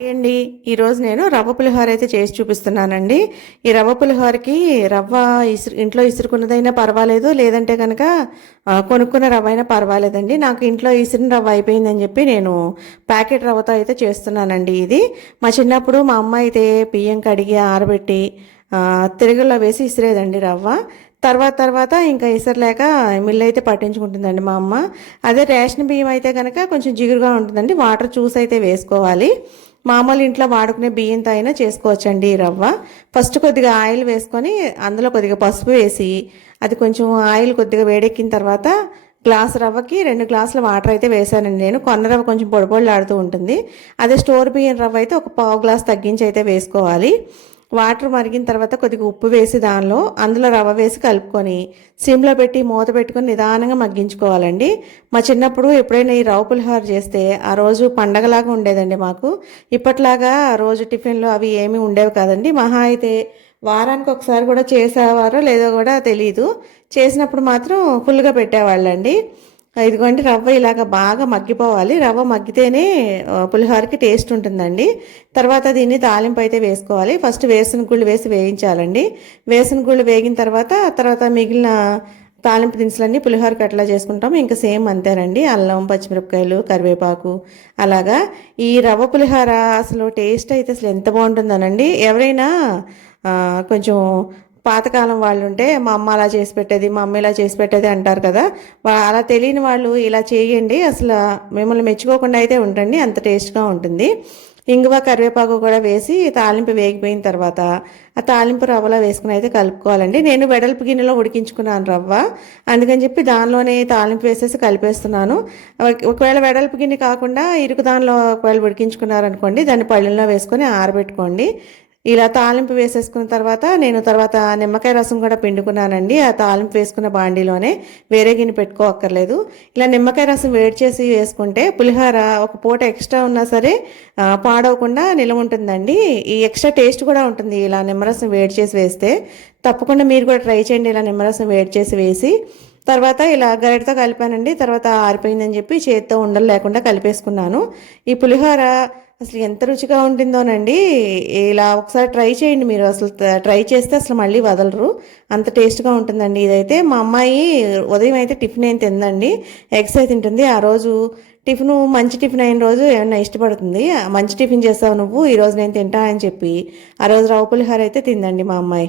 అండి. ఈరోజు నేను రవ్వ పులిహోర అయితే చేసి చూపిస్తున్నానండి. ఈ రవ్వ పులిహోరకి రవ్వ ఇసురు ఇంట్లో ఇసురుకున్నదైనా పర్వాలేదు లేదంటే కనుక కొనుక్కున్న రవ్వ అయినా పర్వాలేదండి. నాకు ఇంట్లో ఇసిరిన రవ్వ అయిపోయిందని చెప్పి నేను ప్యాకెట్ రవ్వతో అయితే చేస్తున్నానండి ఇది. మా చిన్నప్పుడు మా అమ్మ అయితే బియ్యం కడిగి ఆరబెట్టి తిరుగులో తిరుగుల్లో వేసి ఇసిరేదండి రవ్వ. తర్వాత తర్వాత ఇంకా ఇసరలేక మిల్లు అయితే పట్టించుకుంటుందండి మా అమ్మ. అదే రేషన్ బియ్యం అయితే కనుక కొంచెం జిగురుగా ఉంటుందండి. వాటర్ చూసి అయితే వేసుకోవాలి. మామూలు ఇంట్లో వాడుకునే బియ్యంతో అయినా చేసుకోవచ్చండి ఈ రవ్వ. ఫస్ట్ కొద్దిగా ఆయిల్ వేసుకొని అందులో కొద్దిగా పసుపు వేసి అది కొంచెం ఆయిల్ కొద్దిగా వేడెక్కిన తర్వాత గ్లాస్ రవ్వకి రెండు గ్లాసుల వాటర్ అయితే వేసానండి నేను. కొన్న రవ్వ కొంచెం పొడిపొడిలాడుతూ ఉంటుంది. అదే స్టోర్ బియ్యం రవ్వ అయితే ఒక పావు గ్లాస్ తగ్గించి అయితే వేసుకోవాలి. వాటర్ మరిగిన తర్వాత కొద్దిగా ఉప్పు వేసి దానిలో అందులో రవ్వ వేసి కలుపుకొని సిమ్లో పెట్టి మూత పెట్టుకొని నిదానంగా మగ్గించుకోవాలండి. మా చిన్నప్పుడు ఎప్పుడైనా ఈ రవ్వ పులిహోర చేస్తే ఆ రోజు పండగలాగా ఉండేదండి మాకు. ఇప్పట్లాగా రోజు టిఫిన్లు అవి ఏమీ ఉండేవి కాదండి. మహా అయితే వారానికి ఒకసారి కూడా చేసేవారో లేదో కూడా తెలియదు చేసినప్పుడు మాత్రం ఫుల్గా పెట్టేవాళ్ళండి. ఇదిగోండి రవ్వ ఇలాగ బాగా మగ్గిపోవాలి. రవ్వ మగ్గితేనే పులిహోరకి టేస్ట్ ఉంటుందండి. తర్వాత దీన్ని తాలింపు అయితే వేసుకోవాలి. ఫస్ట్ వేసిన గుళ్ళు వేసి వేయించాలండి. వేసిన గుళ్ళు వేగిన తర్వాత తర్వాత మిగిలిన తాలింపు దినుసులన్నీ పులిహోరకి అట్లా చేసుకుంటాం. ఇంకా సేమ్ అంతేనండి. అల్లం పచ్చిమిరపకాయలు కరివేపాకు అలాగా. ఈ రవ్వ పులిహోర అసలు టేస్ట్ అయితే అసలు ఎంత బాగుంటుందనండి. ఎవరైనా కొంచెం పాతకాలం వాళ్ళు ఉంటే మా అమ్మ అలా చేసి పెట్టేది మా అమ్మ ఇలా చేసి పెట్టేది అంటారు కదా. అలా తెలియని వాళ్ళు ఇలా చేయండి అసలు మిమ్మల్ని మెచ్చుకోకుండా అయితే ఉండండి అంత టేస్ట్గా ఉంటుంది. ఇంగువ కరివేపాకు కూడా వేసి తాలింపు వేగిపోయిన తర్వాత ఆ తాలింపు రవ్వలో వేసుకుని అయితే కలుపుకోవాలండి. నేను వెడల్పు గిన్నెలో ఉడికించుకున్నాను రవ్వ. అందుకని చెప్పి దానిలోనే తాలింపు వేసేసి కలిపేస్తున్నాను. ఒకవేళ వెడల్పు గిన్నె కాకుండా ఇరుకు దానిలో ఒకవేళ ఉడికించుకున్నారనుకోండి దాన్ని పళ్ళెంలో వేసుకొని ఆరబెట్టుకోండి. ఇలా తాలింపు వేసేసుకున్న తర్వాత నేను తర్వాత నిమ్మకాయ రసం కూడా పిండుకున్నానండి. ఆ తాలింపు వేసుకున్న బాండీలోనే వేరే గిన్నె పెట్టుకోక్కర్లేదు. ఇలా నిమ్మకాయ రసం వేడి చేసి వేసుకుంటే పులిహోర ఒక పూట ఎక్స్ట్రా ఉన్నా సరే పాడవకుండా నిలవ ఉంటుందండి. ఈ ఎక్స్ట్రా టేస్ట్ కూడా ఉంటుంది ఇలా నిమ్మరసం వేడి చేసి వేస్తే. తప్పకుండా మీరు కూడా ట్రై చేయండి ఇలా నిమ్మరసం వేడి చేసి వేసి. తర్వాత ఇలా గరిటతో కలిపానండి. తర్వాత ఆరిపోయిందని చెప్పి చేతితో ఉండలు లేకుండా కలిపేసుకున్నాను. ఈ పులిహోర అసలు ఎంత రుచిగా ఉంటుందోనండి ఇలా ఒకసారి ట్రై చేయండి మీరు. అసలు ట్రై చేస్తే అసలు మళ్ళీ వదలరు. అంత టేస్ట్గా ఉంటుందండి ఇదైతే. మా అమ్మాయి ఉదయం అయితే టిఫిన్ ఏం తిందండి. ఎగ్స్ అయితే తింటుంది. ఆ రోజు టిఫిన్ మంచి టిఫిన్ అయిన రోజు ఏమన్నా ఇష్టపడుతుంది. మంచి టిఫిన్ చేస్తావు నువ్వు. ఈరోజు నేను తింటా అని చెప్పి ఆ రోజు రవ్వ పులిహోర అయితే తిందండి మా అమ్మాయి.